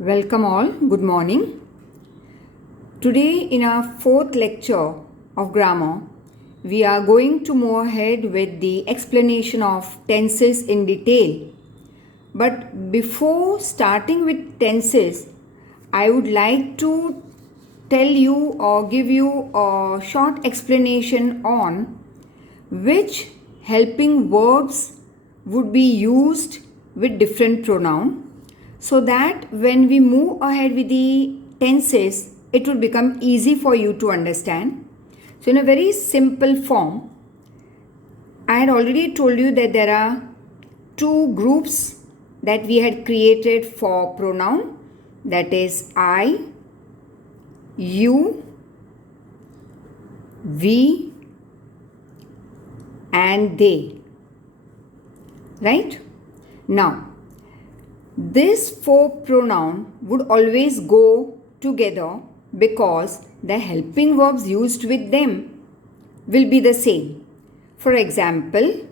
Welcome all, good morning. Today in our fourth lecture of grammar, we are going to move ahead with the explanation of tenses in detail. But before starting with tenses, I would like to tell you or give you a short explanation on which helping verbs would be used with different pronoun, so that when we move ahead with the tenses, it would become easy for you to understand. So in a very simple form, I had already told you that there are two groups that we had created for pronoun, that is I, you, we and they, right? Now this four pronoun would always go together because the helping verbs used with them will be the same. For example,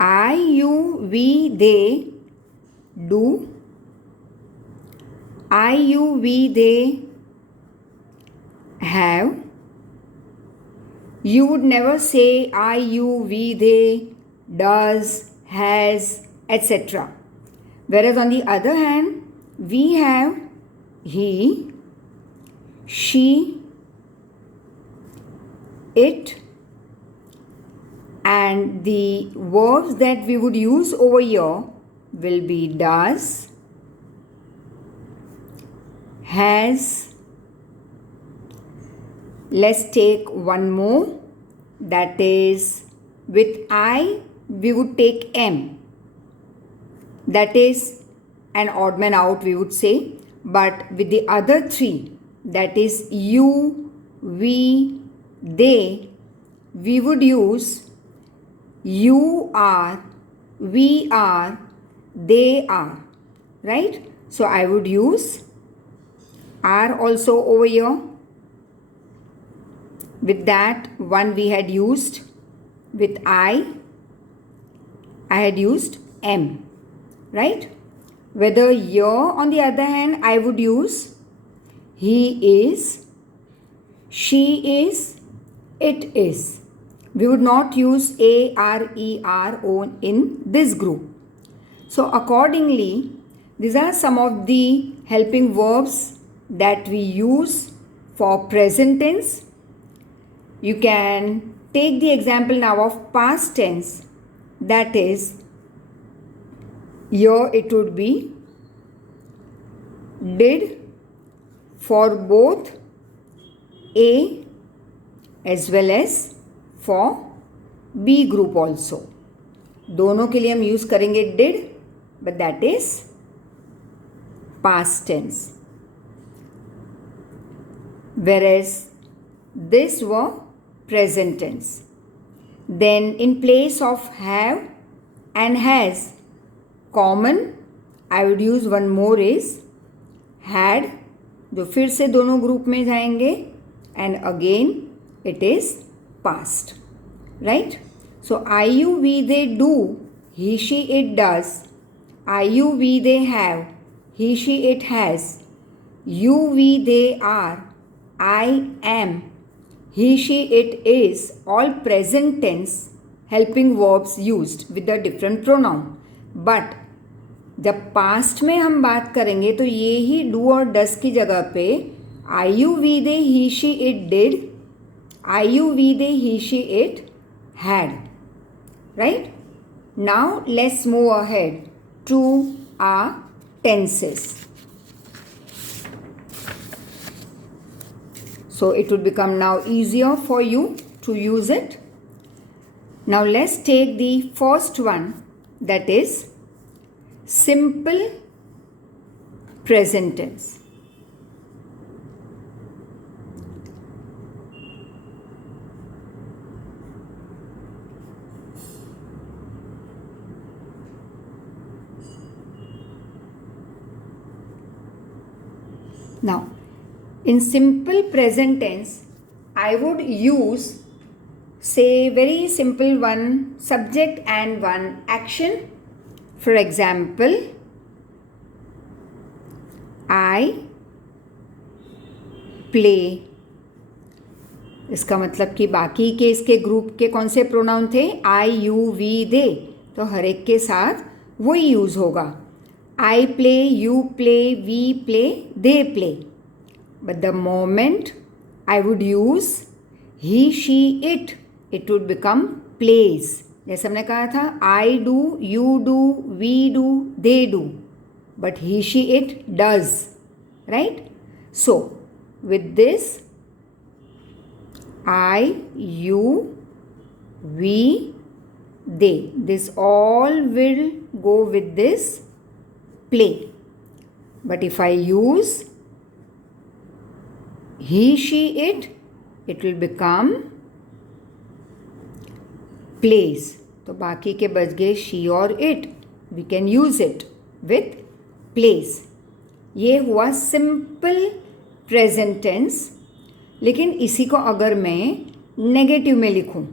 I, you, we, they do. I, you, we, they have. You would never say I, you, we, they does, has, etc. Whereas on the other hand, we have he, she, it, and the verbs that we would use over here will be does, has. Let's take one more, that is with I we would take am. That is an odd man out, we would say. But with the other three, that is you, we, they, we would use you are, we are, they are, right? So I would use are also over here. With that one we had used with I had used am. Right? Whether here on the other hand I would use he is, she is, it is. We would not use a, r, e, r, o in this group. So accordingly, these are some of the helping verbs that we use for present tense. You can take the example now of past tense, that is, here it would be did for both A as well as for B group also. दोनों के लिए हम यूज करेंगे did, but that is past tense. Whereas this were present tense. Then in place of have and has, common I would use one more is had, जो फिर से दोनों group में जाएंगे, and again it is past, right? So I you we they do, he she it does, I you we they have, he she it has, you we they are, I am, he she it is, all present tense helping verbs used with the different pronoun. But जब पास्ट में हम बात करेंगे तो ये ही डू और डस की जगह पे I you we they he she it did, I you we they he she it had, right? Now let's move ahead to our tenses. So it would become now easier for you to use it. Now let's take the first one, that is simple present tense. Now in simple present tense, I would use, say, very simple one subject and one action. For example, I play. इसका मतलब कि बाकी के इसके ग्रुप के कौन से प्रोनाउन थे, आई, यू, वी, दे, तो हर एक के साथ वही यूज़ होगा। I play, you play, we play, they play. But the moment I would use he, she, it would become plays. जैसे हमने कहा था, I do, you do, we do, they do, but he, she, it does, right? So with this, I, you, we, they, this all will go with this play. But if I use he, she, it will become plays. तो बाकी के बच गए she और it. We can use it with plays. ये हुआ simple present tense. लेकिन इसी को अगर मैं नेगेटिव में लिखूं,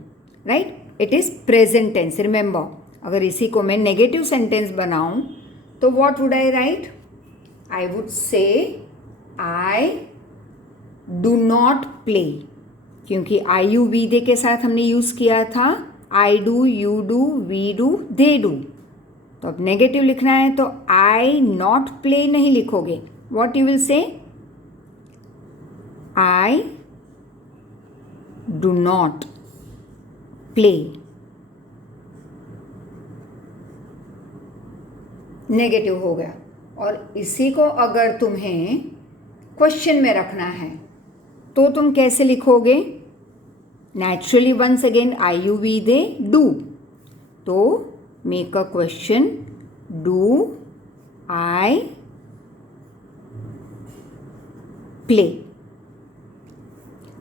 right, it is present tense, remember. अगर इसी को मैं नेगेटिव सेंटेंस बनाऊं तो what would I write? I would say I do not play, क्योंकि आई, यू, वी, दे के साथ हमने यूज़ किया था I do, you do, we do, they do. तो अब नेगेटिव लिखना है तो आई नॉट प्ले नहीं लिखोगे। What you will say? I do not play. Negative हो गया। और इसी को अगर तुम्हें क्वेश्चन में रखना है तो तुम कैसे लिखोगे? Naturally once again I, you, we, they, do. तो make a question, do I play?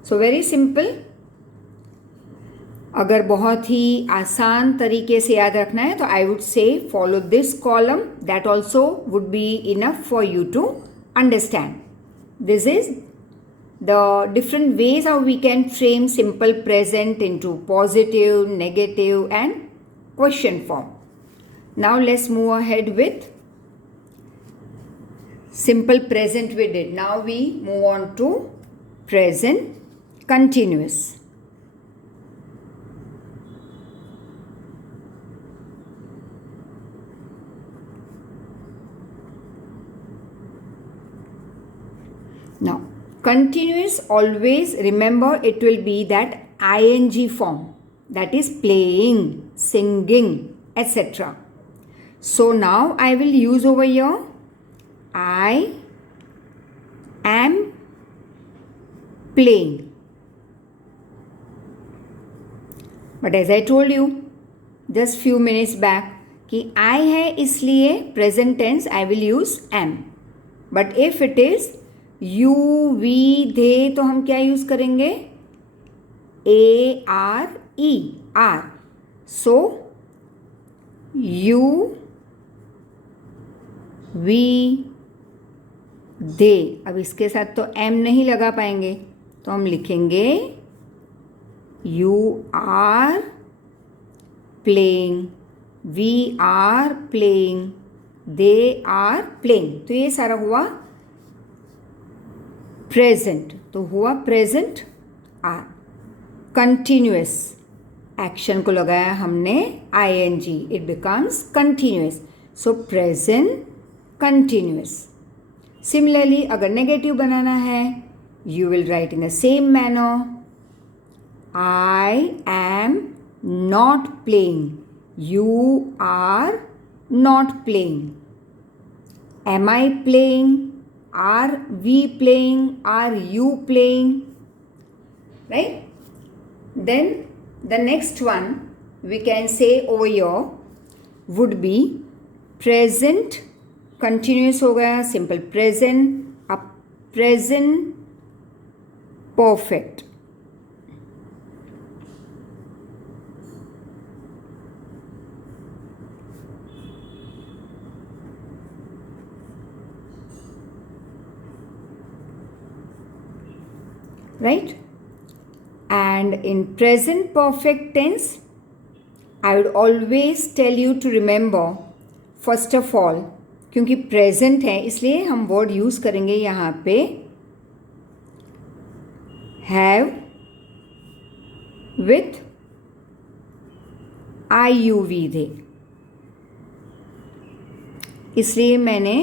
So very simple. अगर बहुत ही आसान तरीके से याद रखना है तो I would say follow this column, that also would be enough for you to understand. This is the different ways how we can frame simple present into positive, negative and question form. Now let's move ahead with simple present we did. Now we move on to present continuous. Now continuous, always remember it will be that ing form, that is playing, singing, etc. So now I will use over here I am playing. But as I told you just few minutes back कि I है इसलिए present tense I will use am. But if it is you, we, they तो हम क्या यूज़ करेंगे? A-R-E, R. So you, we, they. अब इसके साथ तो M नहीं लगा पाएंगे तो हम लिखेंगे you are playing, we are playing, they are playing. तो ये सारा हुआ प्रेजेंट, तो हुआ प्रेजेंट आर. कंटिन्यूअस, एक्शन को लगाया हमने ing, it becomes continuous. So present continuous. Similarly अगर नेगेटिव बनाना है you will write in the same manner I am not playing, you are not playing. Am I playing, are we playing, are you playing, right? Then the next one we can say over here would be present continuous हो गया, simple present, a present perfect. Right? And in present perfect tense, I would always tell you to remember, first of all, क्योंकि present है इसलिए हम word use करेंगे यहाँ पे have with IUV दे। इसलिए मैंने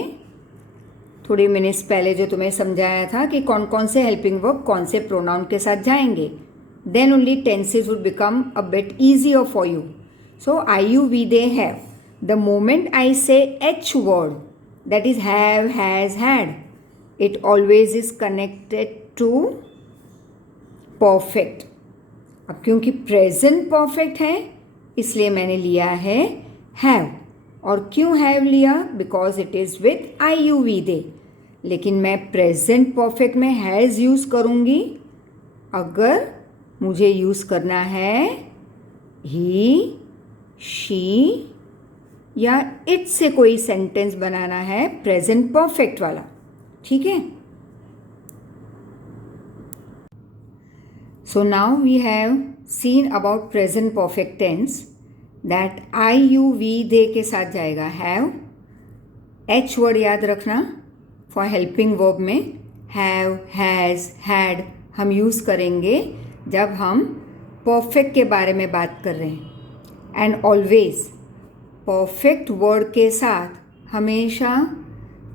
थोड़ी मिनट्स पहले जो तुम्हें समझाया था कि कौन कौन से हेल्पिंग वर्ब कौन से प्रोनाउन के साथ जाएंगे, then only tenses would become a bit easier for you. So IUV they have. The moment I say H word, that is have, has, had, it always is connected to perfect। अब क्योंकि present perfect है इसलिए मैंने लिया है हैव। और क्यों हैव लिया? Because it is with IUV दे। लेकिन मैं प्रेजेंट परफेक्ट में हैज़ यूज़ करूँगी अगर मुझे यूज़ करना है ही, शी या इट से कोई सेंटेंस बनाना है प्रेजेंट परफेक्ट वाला। ठीक है। So now we have seen about present perfect tense that IUV they के साथ जाएगा हैव। H वर्ड याद रखना फॉर हेल्पिंग वर्ब में हैव, हैज़, हैड हम यूज़ करेंगे जब हम परफेक्ट के बारे में बात कर रहे हैं। एंड ऑलवेज परफेक्ट वर्ड के साथ हमेशा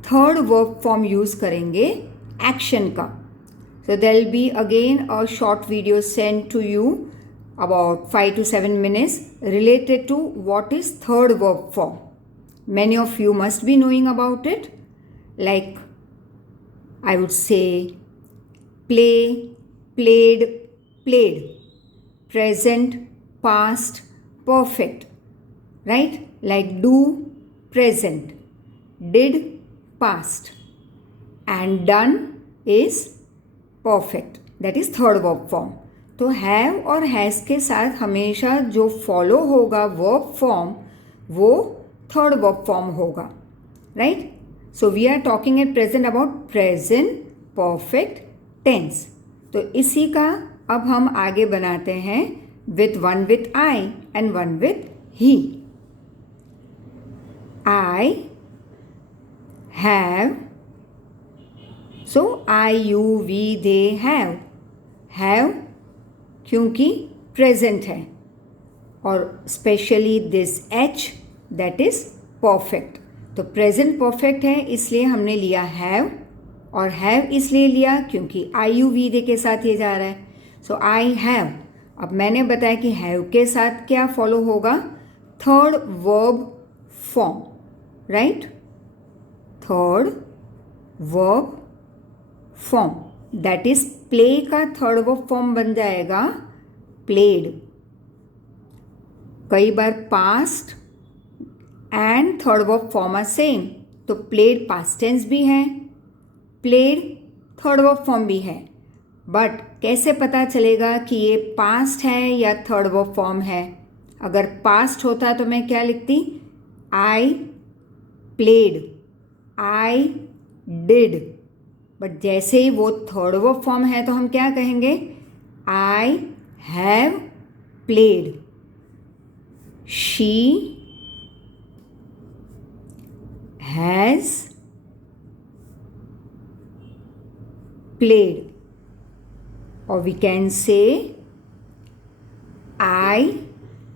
थर्ड वर्ब फॉर्म यूज़ करेंगे एक्शन का। So there will be again a short video sent to you about 5 to 7 minutes related to what is third verb form. Many of you must be knowing about it. Like I would say play, played, played, present, past, perfect, right? Like do, present, did, past, and done is perfect, that is third verb form. तो have और has के साथ हमेशा जो follow होगा verb form वो third verb form होगा, right? So we are talking at present about present perfect tense. तो इसी का अब हम आगे बनाते हैं with one with I and one with he. I have, so IUV they have. Have क्योंकि प्रेजेंट है और specially this H that is perfect. तो प्रेजेंट परफेक्ट है इसलिए हमने लिया हैव, और हैव इसलिए लिया क्योंकि IUV दे के साथ ये जा रहा है। सो आई हैव। अब मैंने बताया कि हैव के साथ क्या फॉलो होगा? Third verb form, right? Third verb form, that is play का थर्ड वर्ब फॉर्म बन जाएगा प्लेड। कई बार past and third verb form are same, तो प्लेड पास्ट टेंस भी है, प्लेड थर्ड वर्ब फॉर्म भी है। बट कैसे पता चलेगा कि ये पास्ट है या थर्ड वर्ब फॉर्म है? अगर पास्ट होता तो मैं क्या लिखती? I played, I did. But जैसे ही वो थर्ड वर्ब फॉर्म है तो हम क्या कहेंगे? I have played, she has played, और we can say I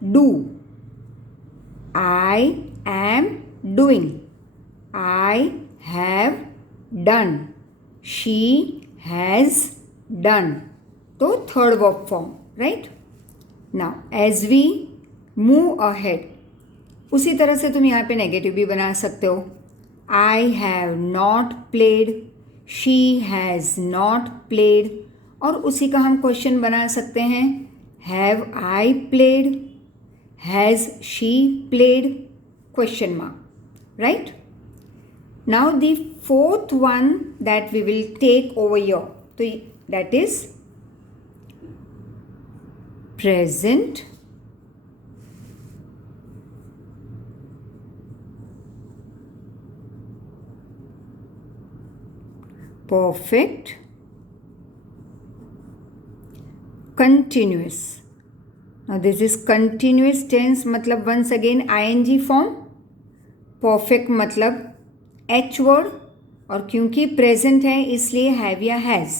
do, I am doing, I have done, she has done। तो third verb form, right? Now as we move ahead, उसी तरह से तुम यहाँ पे नेगेटिव भी बना सकते हो। I have not played, she has not played, और उसी का हम क्वेश्चन बना सकते हैं have I played, has she played, question mark, right? Now the fourth one that we will take over here, so that is present perfect continuous। Now this is continuous tense, मतलब once again ing form, perfect मतलब H word, और क्योंकि present है इसलिए have या has.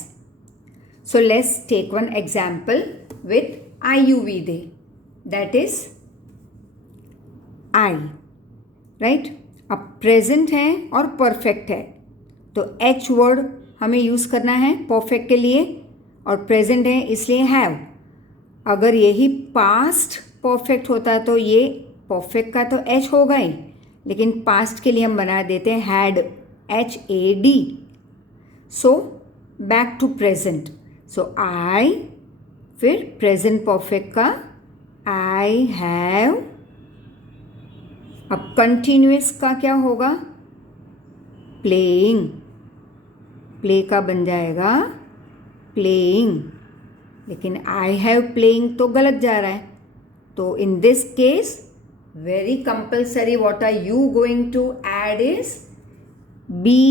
So let's take one example with I you we they, that is I. Right. अब present है और परफेक्ट है, तो एच वर्ड हमें यूज़ करना है परफेक्ट के लिए, और प्रेजेंट है इसलिए हैव. अगर यही पास्ट परफेक्ट होता तो ये परफेक्ट का तो एच होगा ही, लेकिन पास्ट के लिए हम बना देते हैं had, H A D. So back to present. So I, फिर प्रेजेंट परफेक्ट का आई हैव. अब कंटिन्यूअस का क्या होगा? प्लेइंग. प्ले का बन जाएगा प्लेइंग, लेकिन आई हैव प्लेइंग तो गलत जा रहा है. तो in this case very compulsory what are you going to add is B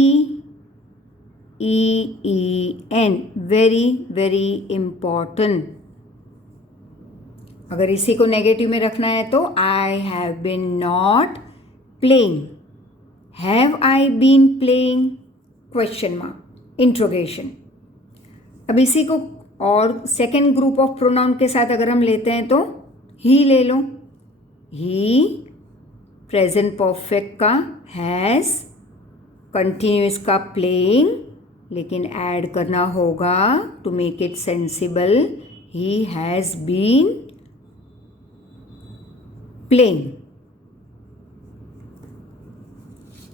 E E N. Very very important. अगर इसी को नेगेटिव में रखना है तो I have been not playing. Have I been playing? Question mark, interrogation. अब इसी को और सेकेंड ग्रुप ऑफ प्रोनाउन के साथ अगर हम लेते हैं तो ही ले लो. ही प्रेजेंट परफेक्ट का हैज़, कंटिन्यूअस का प्लेइंग, लेकिन ऐड करना होगा to make it sensible, he has been playing.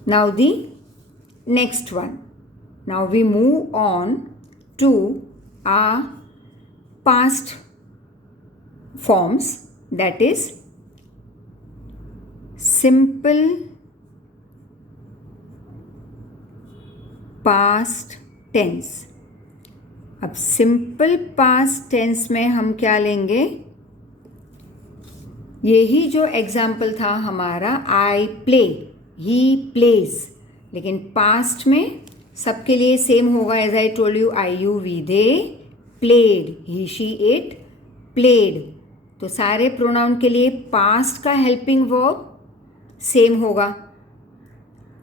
Now the next one. Now we move on to our past forms, that is simple past tense. अब simple past tense में हम क्या लेंगे? यही जो एग्जाम्पल था हमारा आई प्ले, ही प्लेज, लेकिन पास्ट में सबके लिए सेम होगा. As I told you, I you we they played, he she it played. तो सारे प्रोनाउन के लिए पास्ट का हेल्पिंग वर्ब सेम होगा.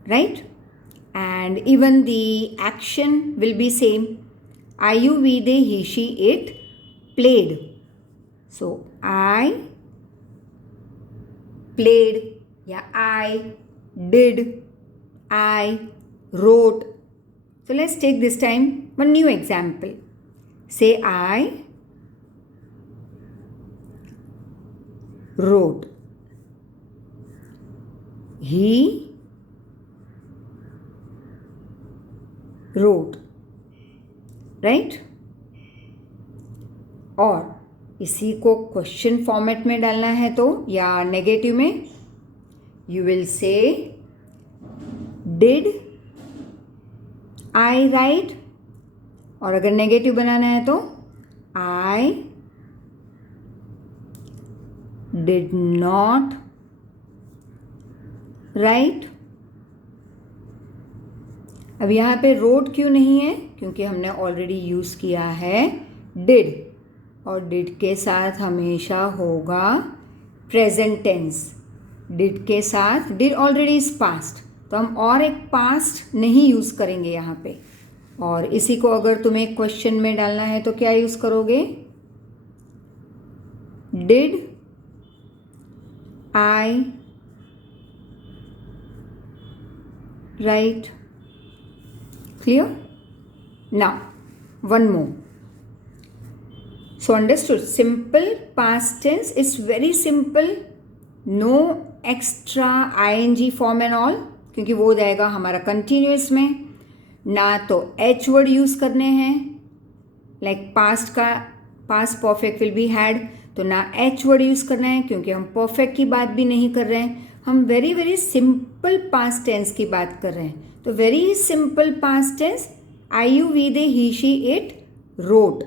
Right. And even the action will be same. I you we they he she it played. So I played, या I did, I wrote. So let's take this time one new example. Say I wrote. He wrote. Right? और इसी को question format में डालना है तो, या नेगेटिव में, you will say did I write. और अगर नेगेटिव बनाना है तो I did not write. अब यहाँ पे wrote क्यों नहीं है? क्योंकि हमने ऑलरेडी यूज़ किया है did, और did के साथ हमेशा होगा प्रेजेंट टेंस. did के साथ did ऑलरेडी इज पास्ट, तो हम और एक पास्ट नहीं यूज़ करेंगे यहाँ पे. और इसी को अगर तुम्हें क्वेश्चन में डालना है तो क्या यूज़ करोगे? Did I write. Clear? Now one more. So understood. Simple past tense is very simple, no extra ING form and all, क्योंकि वो जाएगा हमारा कंटिन्यूअस में. ना तो एच वर्ड यूज़ करने हैं, लाइक पास्ट का past perfect will be had, तो ना एच वर्ड यूज़ करना है क्योंकि हम परफेक्ट की बात भी नहीं कर रहे हैं, हम very very simple past tense की बात कर रहे हैं. तो very simple past tense, I you we they he she it wrote.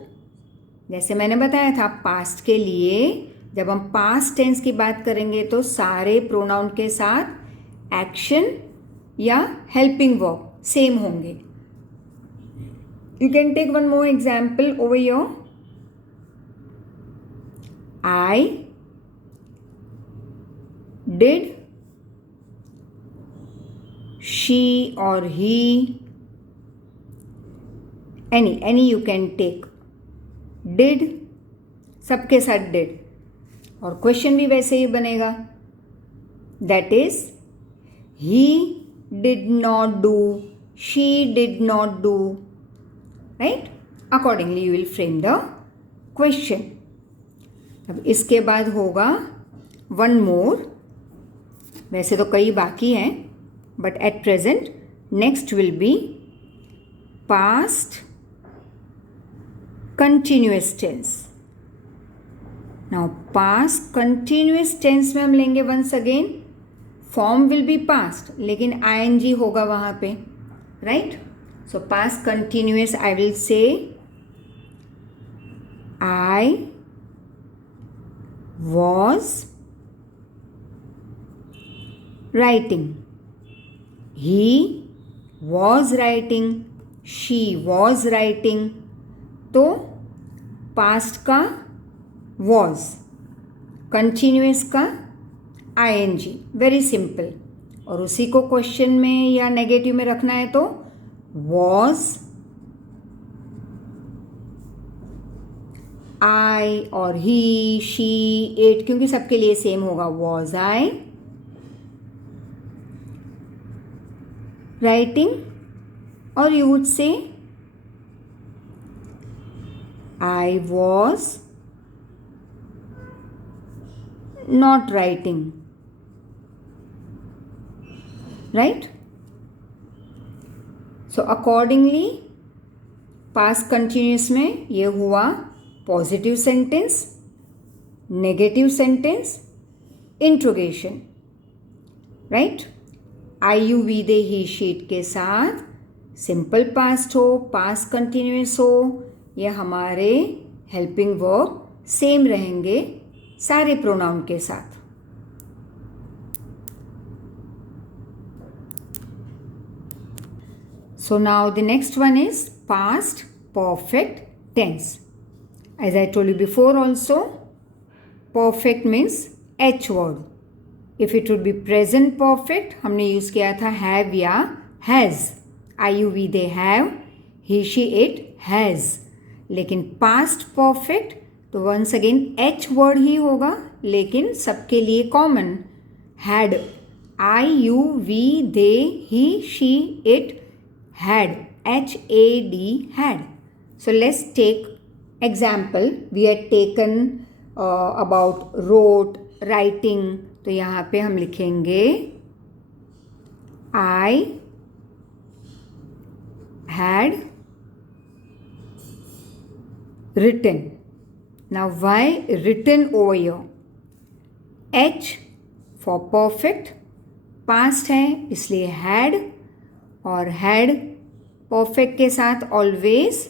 जैसे मैंने बताया था, पास्ट के लिए जब हम पास्ट टेंस की बात करेंगे तो सारे प्रोनाउन के साथ एक्शन या हेल्पिंग वर्ब सेम होंगे. You can take one more example over your. I did she or he, any you can take. Did, सबके साथ did, और क्वेश्चन भी वैसे ही बनेगा, that is he did not do, she did not do, right? Accordingly you will frame the question. अब इसके बाद होगा वन मोर, वैसे तो कई बाकी हैं, but at present next will be past continuous tense. Now past continuous tense में हम लेंगे once again, form will be past लेकिन ing होगा वहाँ पे, right? So past continuous I will say I was writing, he was writing, she was writing. तो past का was, continuous का ing, वेरी सिंपल. और उसी को क्वेश्चन में या नेगेटिव में रखना है तो was I और he, she, it, क्योंकि सबके लिए सेम होगा. Was I writing, और you would say I was not writing, right? So accordingly past continuous में ये हुआ positive sentence, negative sentence, interrogation, right? I you we they he she it के साथ सिंपल पास्ट हो, पास्ट कंटिन्यूअस हो, ये हमारे हेल्पिंग वर्ब सेम रहेंगे सारे प्रोनाउन के साथ. So now the next one is past perfect tense. As I told you before also, perfect means H word. If it would be present perfect, हमने use किया था have या has. I, you, we, they have, he, she, it has. लेकिन past perfect तो once again H word ही होगा, लेकिन सबके लिए common. Had, I, you, we, they, he, she, it, had. H-A-D, had. So let's take example. We had taken about wrote, writing, तो यहाँ पे हम लिखेंगे I had written. Now why written over your? H for perfect, past है इसलिए had, और had perfect के साथ ऑलवेज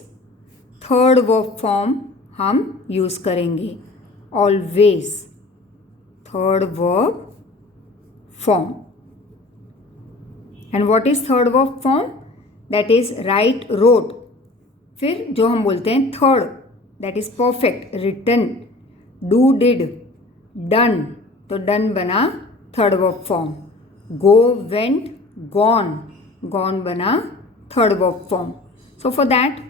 थर्ड वर्ब फॉर्म हम यूज़ करेंगे. Always third verb form. And what is third verb form? That is write, wrote. फिर जो हम बोलते हैं third, that is perfect, written, do, did, done, तो डन बना थर्ड वर्ब फॉर्म. गो, वेंट, गॉन, गॉन बना third verb form. So for that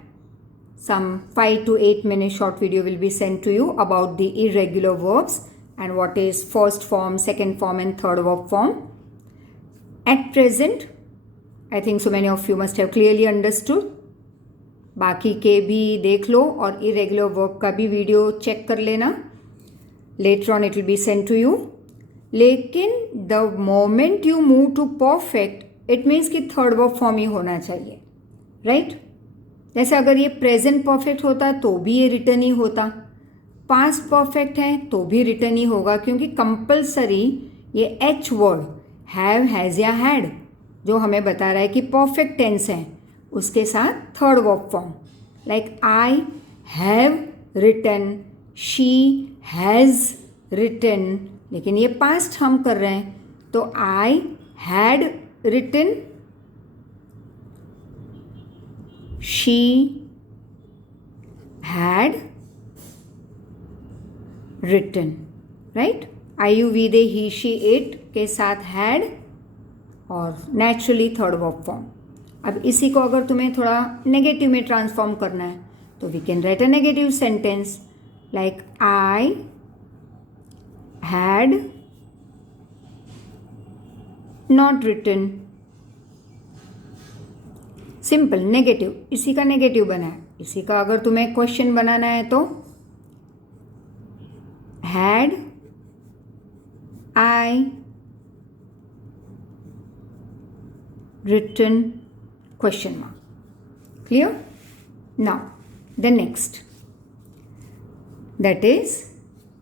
some 5 to 8 minute short video will be sent to you about the irregular verbs and what is first form, second form and third verb form. At present, I think so many of you must have clearly understood. बाकी के भी देख लो और irregular verb का भी video check कर लेना. Later on it will be sent to you. लेकिन the moment you move to perfect, it means कि third verb form ही होना चाहिए, right? जैसे अगर ये प्रेजेंट परफेक्ट होता तो भी ये रिटर्न ही होता, पास्ट परफेक्ट है तो भी रिटर्न ही होगा, क्योंकि कंपलसरी ये एच वर्ड हैव, हैज़ या हैड जो हमें बता रहा है कि परफेक्ट टेंस है, उसके साथ third verb form. Like I have written, she has written, लेकिन ये पास्ट हम कर रहे हैं तो I had written, she had written, right? I, you, we, they, he, she, it के साथ had और नेचुरली थर्ड वर्ब फॉर्म। अब इसी को अगर तुम्हें थोड़ा नेगेटिव में ट्रांसफॉर्म करना है तो we can write a negative sentence like I had not written. Simple negative, इसी का नेगेटिव बना है। इसी का अगर तुम्हें क्वेश्चन बनाना है तो had I written question mark. Clear? Now the next, that is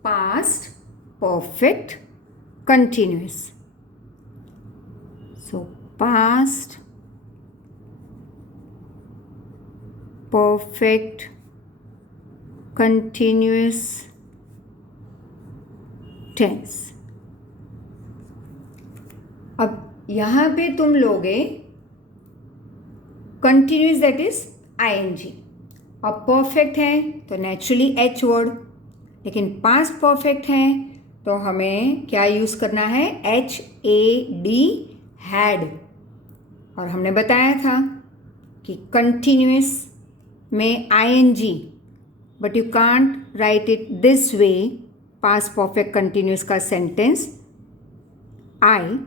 past perfect continuous. So past perfect continuous tense. अब यहाँ पे तुम लोगे कंटिन्यूस, दैट इज ING। अब परफेक्ट है तो नेचुरली H वर्ड, लेकिन पास्ट परफेक्ट है तो हमें क्या यूज़ करना है? HAD, had. और हमने बताया था कि कंटिन्यूस में ING, but you can't write it this way. Past perfect continuous का sentence I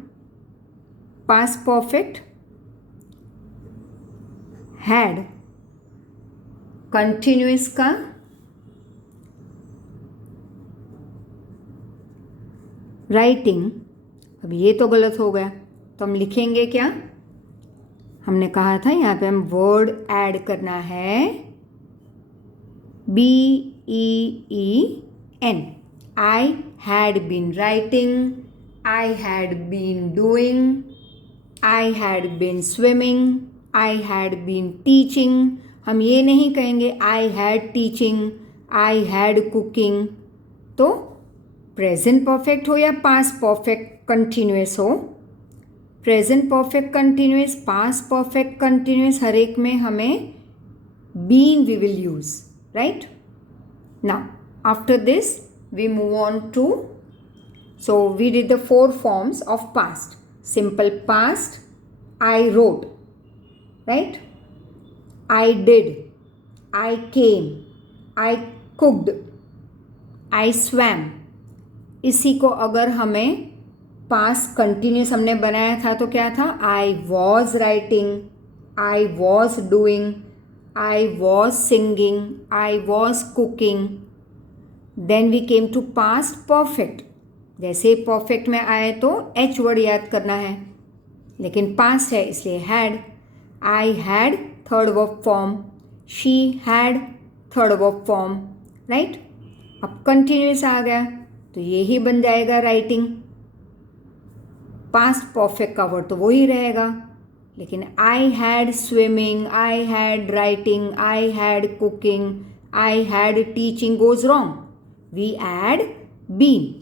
past perfect had continuous का राइटिंग। अब ये तो गलत हो गया, तो हम लिखेंगे क्या? हमने कहा था यहाँ पे हम वर्ड ऐड करना है BEEN। I had been writing, I had been doing, I had been swimming, I had been teaching। हम ये नहीं कहेंगे I had teaching, I had cooking। तो प्रेजेंट परफेक्ट हो या पास्ट परफेक्ट कंटिन्यूस हो, present perfect continuous, past perfect continuous, हर एक में हमें been we will use, right. Now after this we move on to, so we did the 4 forms of past. Simple past, I wrote, right? I did, I came, I cooked, I swam। इसी को अगर हमें past continuous हमने बनाया था तो क्या था? I was writing, I was doing, I was singing, I was cooking। Then we came to past perfect। जैसे परफेक्ट में आए तो H वर्ड याद करना है, लेकिन पास्ट है इसलिए had. I had third verb form, she had third verb form, right. अब कंटिन्यूस आ गया तो ये ही बन जाएगा राइटिंग। पास्ट परफेक्ट का वर्ड तो वो ही रहेगा, लेकिन I had swimming, I had writing, I had cooking, I had teaching goes wrong. We add been,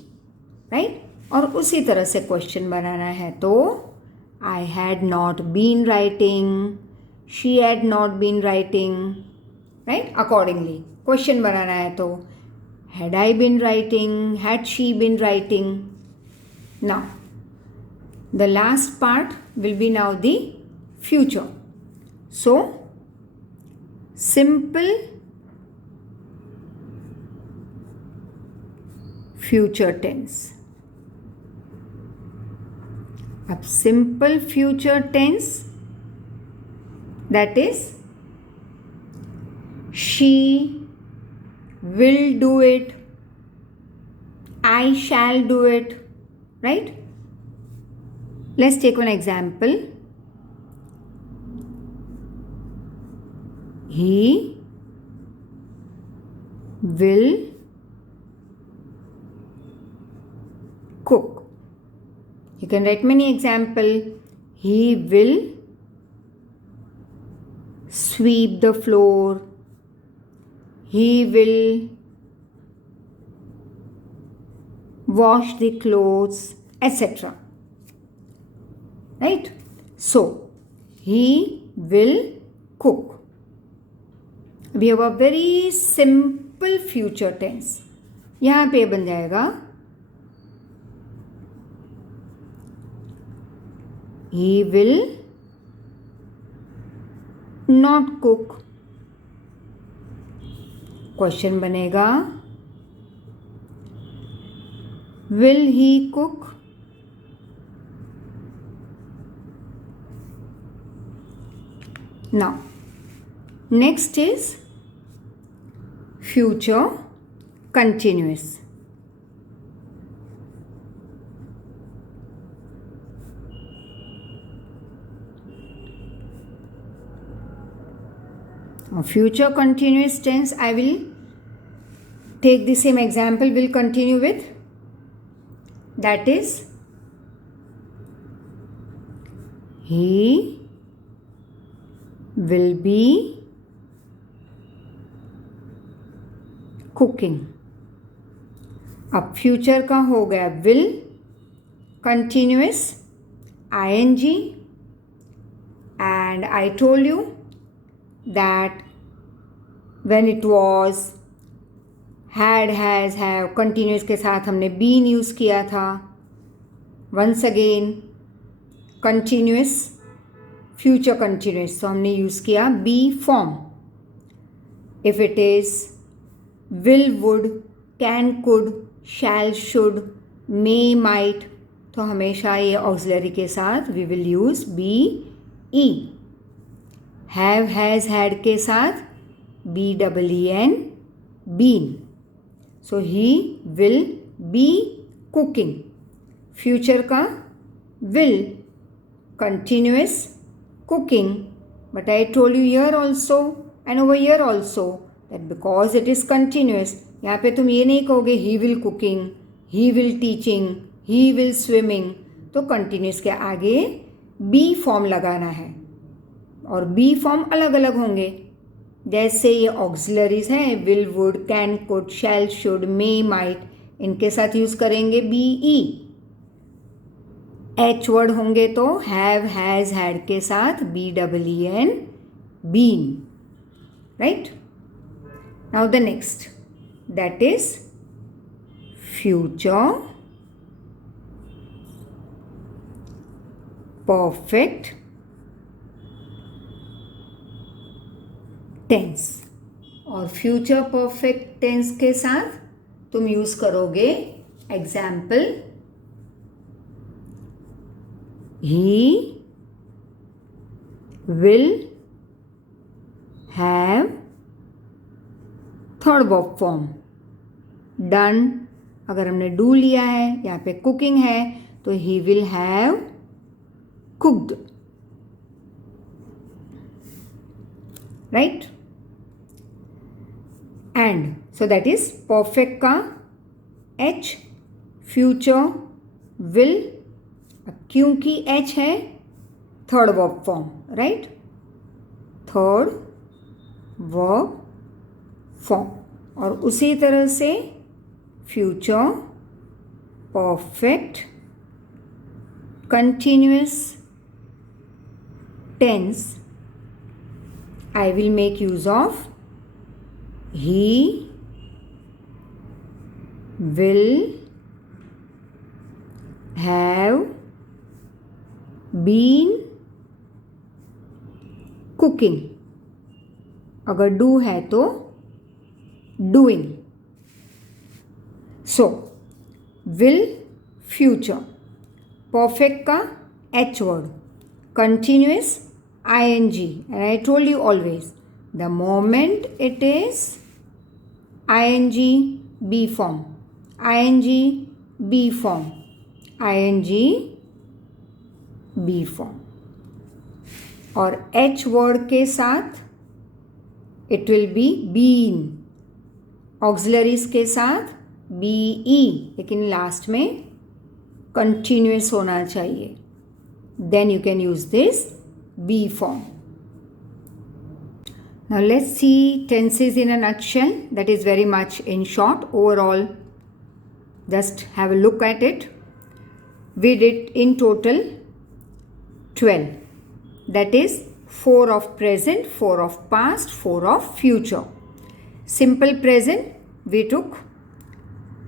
right. और उसी तरह से क्वेश्चन बनाना है तो I had not been writing, she had not been writing, right. Accordingly question बनाना है तो had I been writing, had she been writing. Now the last part will be now the future. So simple future tense. अब simple future tense, that is she will do it, I shall do it, right. Let's take one example. He will cook। You can write many example. He will sweep the floor, he will wash the clothes, etc. Right? So he will cook। We have a very simple future tense। यहाँ पे बन जाएगा he will not cook. Question बनेगा will he cook? Now next is future continuous. Future continuous tense, I will take the same example, will continue with, that is he will be cooking. अब फ्यूचर का हो गया will continuous ing, and I told you that when it was had, has, have, continuous के साथ हमने been use किया था. once again continuous, future continuous, तो हमने यूज़ किया be form. if it is will, would, can, could, shall, should, may, might, तो हमेशा ये ऑक्सिलरी के साथ we will use be, e. have, has, had के साथ BEEN, been. So he will be cooking. Future का will continuous cooking. But I told you here also and over here also that because it is continuous, यहाँ पे तुम ये नहीं कहोगे he will cooking, he will teaching, he will swimming. तो continuous के आगे be form लगाना है. और बी फॉर्म अलग अलग होंगे. जैसे ये ऑक्सिलरीज हैं will, would, can, could, shall, should, may, might, इनके साथ यूज करेंगे बी ई. एच वर्ड होंगे तो हैव, हैज, हैड के साथ BEEN, been. Right. Now the next, that is future perfect tense. और फ्यूचर परफेक्ट टेंस के साथ तुम यूज करोगे example he will have, third verb form done. अगर हमने डू लिया है, यहाँ पे कुकिंग है, तो he will have cooked. Right. And so that is perfect का एच, फ्यूचर विल, क्योंकि एच है third verb form. Right. Third verb form. और उसी तरह से future perfect continuous tense, I will make use of he will have been cooking. अगर do है तो doing. So will future, perfect का h word, continuous ing, and I told you always the moment it is ing be form, ing be form, ing be form. और h word के साथ it will be been, auxiliaries के साथ be, लेकिन लास्ट में continuous होना चाहिए. Then you can use this be form. Now let's see tenses in a nutshell. That is very much in short. Overall, just have a look at it. We did in total 12. That is 4 of present, 4 of past, 4 of future. Simple present we took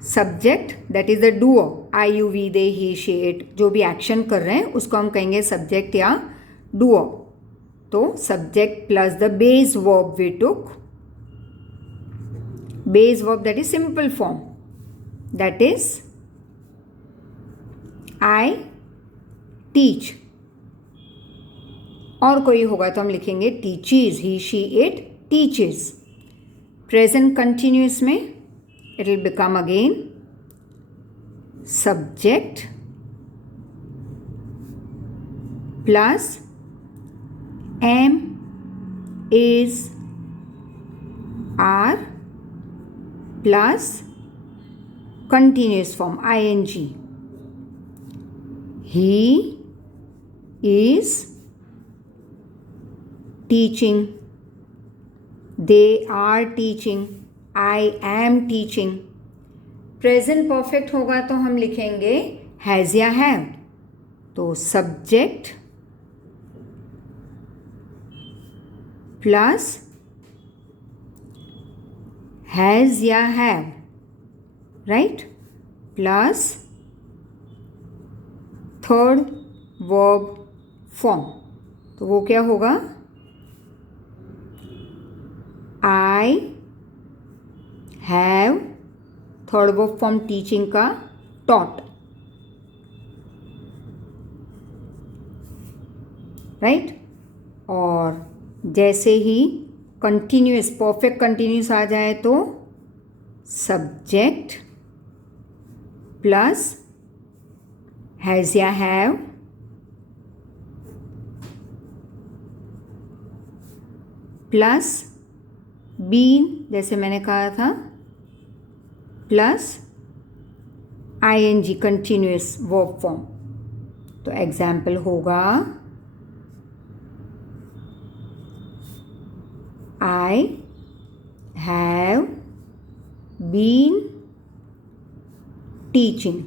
subject that is the doer, I you we they he she it, जो भी एक्शन कर रहे हैं उसको हम कहेंगे सब्जेक्ट या doer. तो subject plus the base verb we took, base verb that is simple form, that is I teach. और कोई होगा तो हम लिखेंगे teaches, he she it teaches. Present continuous में it will become again subject plus am is are plus continuous form ing. He is teaching. They are teaching. I am teaching. Present perfect होगा तो हम लिखेंगे हैज़ या हैव. तो subject plus has या have, right, plus third verb form. तो वो क्या होगा, I have, third verb form teaching का टॉट, राइट. और जैसे ही कंटिन्यूस परफेक्ट कंटिन्यूस आ जाए तो सब्जेक्ट प्लस हैज़ या हैव प्लस बीन, जैसे मैंने कहा था, plus ing continuous verb form. तो एग्जाम्पल होगा I have been teaching.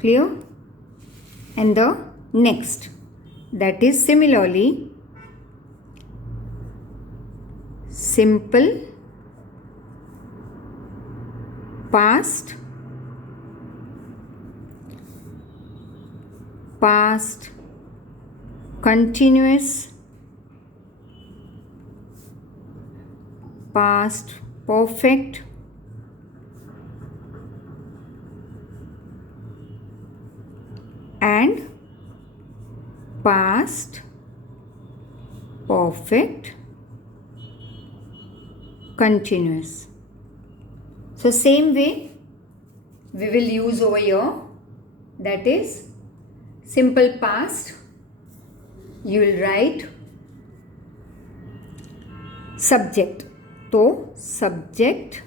Clear? And the next, that is similarly simple past, past continuous, past perfect, and past perfect continuous. So same way we will use over here, that is simple past. You will write subject, तो subject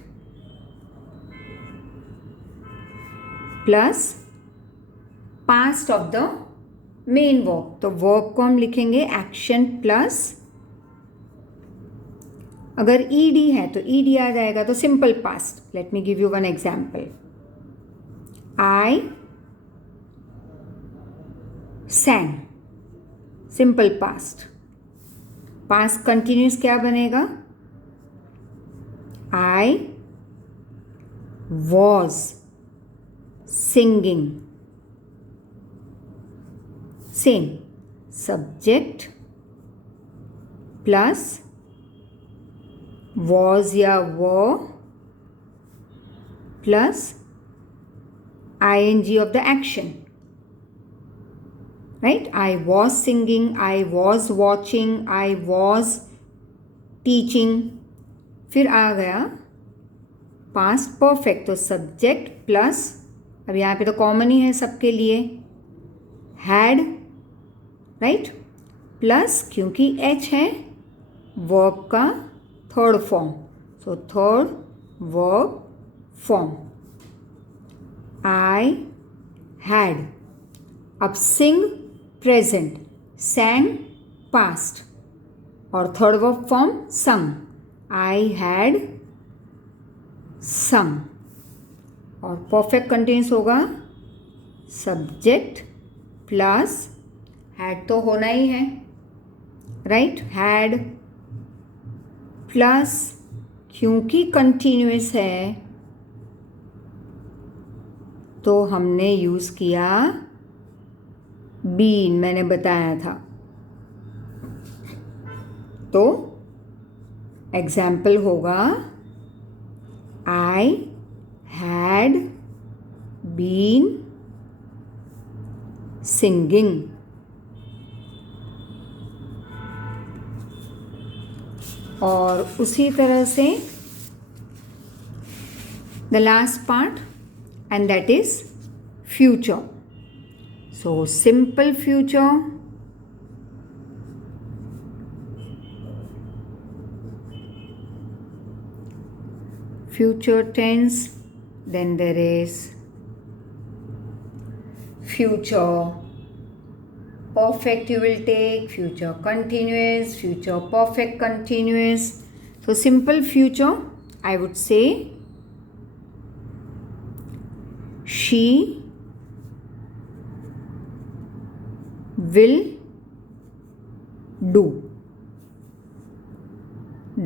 plus past of the main verb. तो verb को हम लिखेंगे action plus, अगर ed है तो ed आ जाएगा तो simple past. Let me give you one example. I sang, simple past. Past continuous क्या बनेगा, I was singing. Same, subject plus was या वो plus ing of the action. Right? I was singing, I was watching, I was teaching. फिर आ गया past perfect, तो subject plus, अब यहाँ पे तो कॉमन ही है सबके लिए, हैड, राइट, प्लस क्योंकि एच है वर्ब का third form, so third verb form. I had. अब सिंग प्रेजेंट, सैंग पास्ट, और थर्ड वर्ब फॉर्म संग, आई हैड संग. और परफेक्ट कंटिन्यूस होगा सब्जेक्ट प्लस हैड, तो होना ही है, राइट, हैड प्लस क्योंकि कंटिन्यूस है तो हमने यूज़ किया बीन, मैंने बताया था। तो एग्जाम्पल होगा आई हैड बीन सिंगिंग। और उसी तरह से the last part and that is future. So simple future, future tense, then there is future perfect you will take, future continuous, future perfect continuous. So simple future I would say she will do.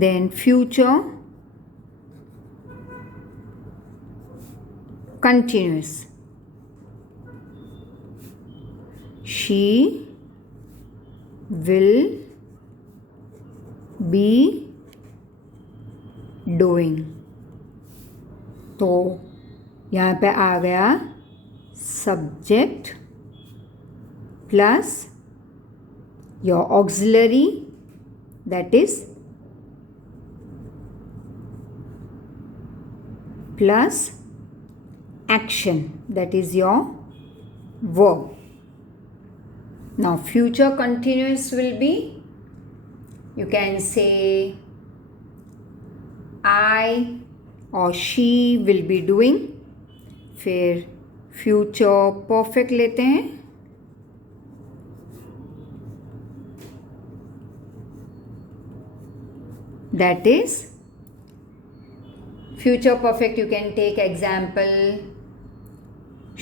Then future continuous, she will be doing. तो यहाँ पे आ गया subject plus your auxiliary that is plus action that is your verb. Now future continuous will be, you can say I or she will be doing. फिर future perfect लेते हैं, that is future perfect. You can take example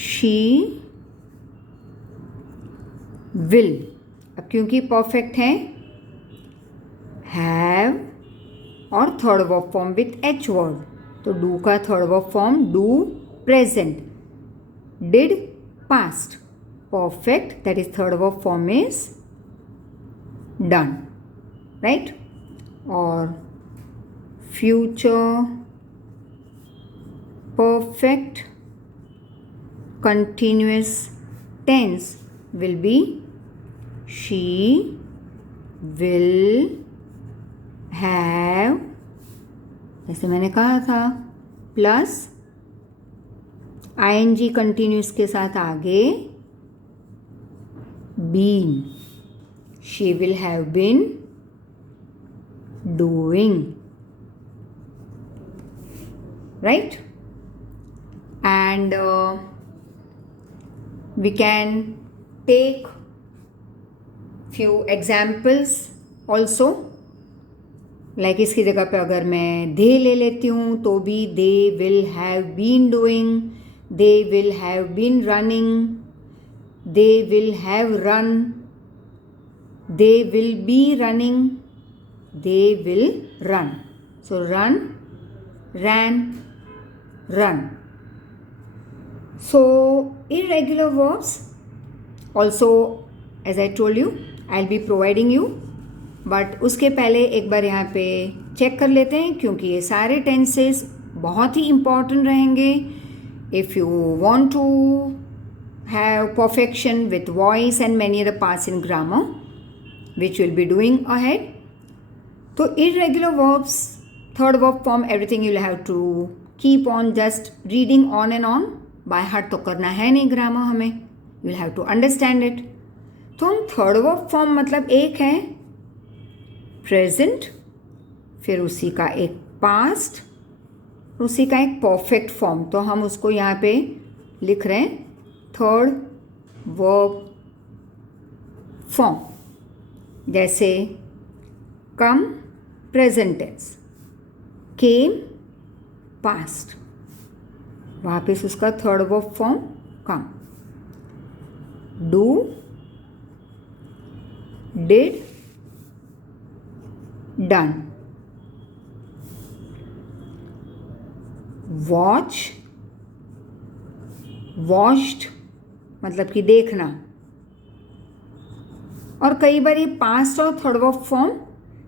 she will. अब क्योंकि परफेक्ट है हैव और third verb form with H word, तो डू का third verb form do present, did past, perfect that is third verb form is done, right. और future perfect continuous tense will be she will have, जैसे मैंने कहा था, plus ing continuous के साथ आगे been, she will have been doing, right? And we can take few examples also, like इसकी जगह पे अगर मैं they ले लेती हूँ तो भी they will have been doing, they will have been running, they will have run, they will be running, they will run. So run, ran, run. So irregular verbs also, as I told you, I'll be providing you, but उसके पहले एक बार यहाँ पे चेक कर लेते हैं क्योंकि ये सारे टेंसेस बहुत ही इम्पॉर्टेंट रहेंगे if you want to have perfection with voice and many other parts in grammar which we'll be doing ahead. तो irregular verbs, third verb form, everything you'll have to keep on just reading on and on. By heart तो करना है नहीं grammar हमें, you will have to understand it. तो हम third verb form मतलब एक है प्रेजेंट, फिर उसी का एक पास्ट, उसी का एक परफेक्ट फॉर्म, तो हम उसको यहाँ पे लिख रहे हैं थर्ड वर्ब फॉर्म। जैसे कम प्रेजेंट टेंस, केम पास्ट, वापस उसका third verb form come, do, did, done, watch, washed मतलब कि देखना। और कई बार ये पास्ट और थर्ड वर्ब फॉर्म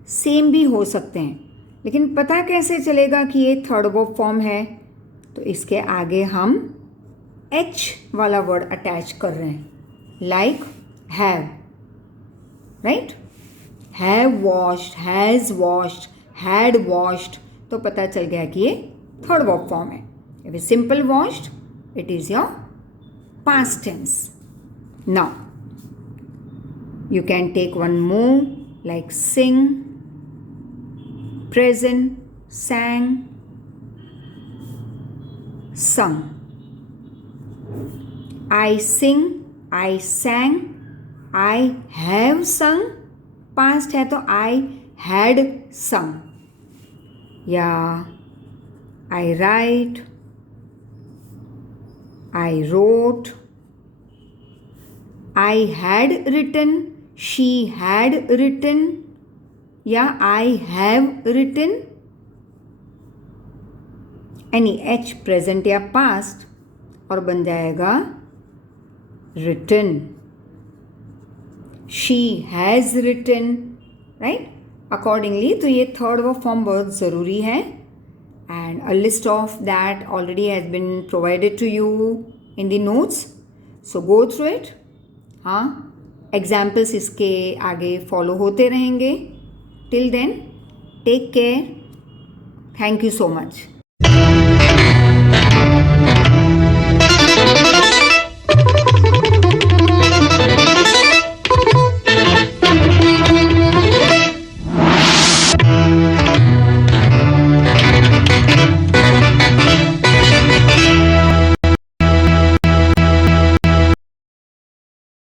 सेम भी हो सकते हैं, लेकिन पता कैसे चलेगा कि ये थर्ड वर्ब फॉर्म है? तो इसके आगे हम एच वाला वर्ड अटैच कर रहे हैं, like have, right? Have washed, has washed, had washed, तो पता चल गया कि ये थर्ड वर्ब फॉर्म है। If is simple washed, it is your past tense. Now, you can take one more like sing, present, sang, sung. I sing, I sang, I have sung. Past है तो I had sung. या I write, I wrote, I had written, she had written, या I have written. Any H present या past और बन जाएगा written. She has written, right? Accordingly, तो ये थर्ड वर्ब फॉर्म बहुत ज़रूरी है, and a list of that already has been provided to you in the notes, so go through it. हाँ, examples इसके आगे follow होते रहेंगे. Till then, take care. Thank you so much.